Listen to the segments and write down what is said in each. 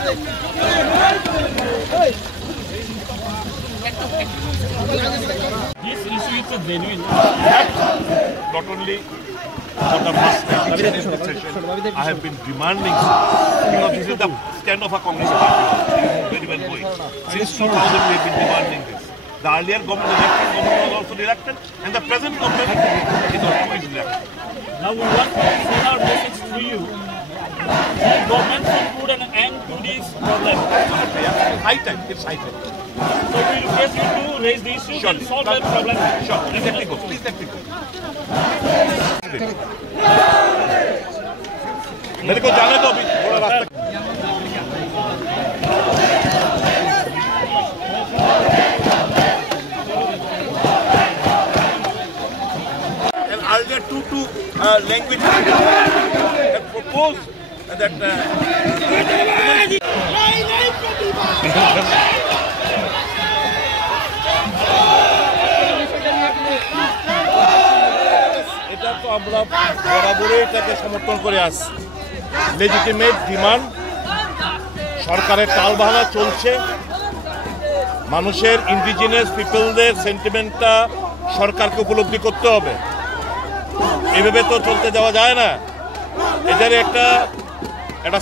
This issue is a genuine. Not only for the first time I have been demanding, because this is the stand of a Congress party, very well going. Since 2000 we have been demanding this. The earlier government was also elected, and the present government is also elected. Now we want to send our message to you. The government should put an end to this problem. High time, it's high time. So we request you to raise the issue and solve the problem. Sure, please let me go. Please let me go. मेरे को जाने दो अभी थोड़ा रास्ता. And earlier two language had proposed that এটা তো আমরা বরাবরই এটাকে সমর্থন করে আসছি. লেজিটিমেট ডিমান্ড, সরকারের টালবাহানা চলছে, মানুষের ইন্ডিজিনাস পিপলদের সেন্টিমেন্টটা সরকারকে উপলব্ধি করতে হবে. এভাবে তো চলতে যাওয়া যায় না. এদের একটা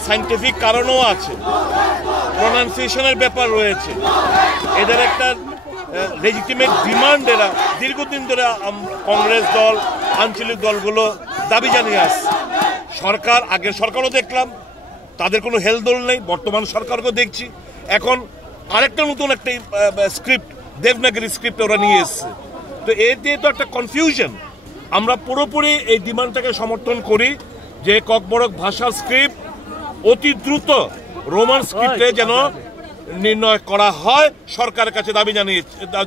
সায়েন্টিফিক কারণও আছে, প্রোনাউন্সিয়েশনের ব্যাপার রয়েছে. এদের একটা লেজিটিমেট ডিমান্ড এরা দীর্ঘদিন ধরে কংগ্রেস দল, আঞ্চলিক দলগুলো দাবি জানিয়ে আসছে. সরকার, আগের সরকারও দেখলাম তাদের কোনো হেলদোল নেই, বর্তমান সরকারকেও দেখছি. এখন আরেকটা নতুন একটা স্ক্রিপ্ট, দেবনাগরী স্ক্রিপ্ট ওরা নিয়ে এসছে. তো এর দিয়ে তো একটা কনফিউশন. আমরা পুরোপুরি এই ডিমান্ডটাকে সমর্থন করি যে ককবরক ভাষার স্ক্রিপ্ট অতি দ্রুত রোমান স্ক্রিপ্টে যেন নির্ণয় করা হয়, সরকারের কাছে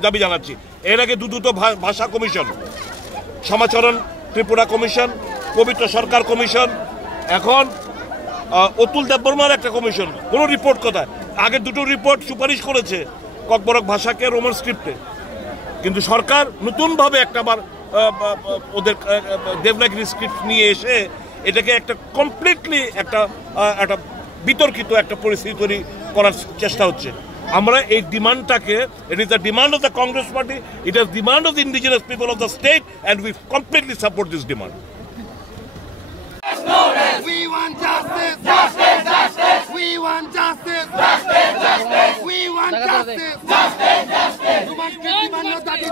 দাবি জানাচ্ছি. এর আগে দুটো ভাষা কমিশন, সমাচরণ ত্রিপুরা কমিশন, পবিত্র সরকার কমিশন, এখন অতুল দেববর্মার একটা কমিশন, কোনো রিপোর্ট কোথায়? আগে দুটো রিপোর্ট সুপারিশ করেছে ককবরক ভাষাকে রোমান স্ক্রিপ্টে, কিন্তু সরকার নতুনভাবে একটাবার ওদের দেবনাগরী স্ক্রিপ্ট নিয়ে এসে এটাকে একটা কমপ্লিটলি একটা বিতর্কিত একটা পরিস্থিতি তৈরি করার চেষ্টা হচ্ছে. আমরা এই ডিমান্ডটাকে, it is the demand of the Congress party, it is demand of the indigenous people of the state, and we completely support this demand. We want justice, justice, justice. We want justice, justice, justice. We want justice, justice, justice. Roman demand no that is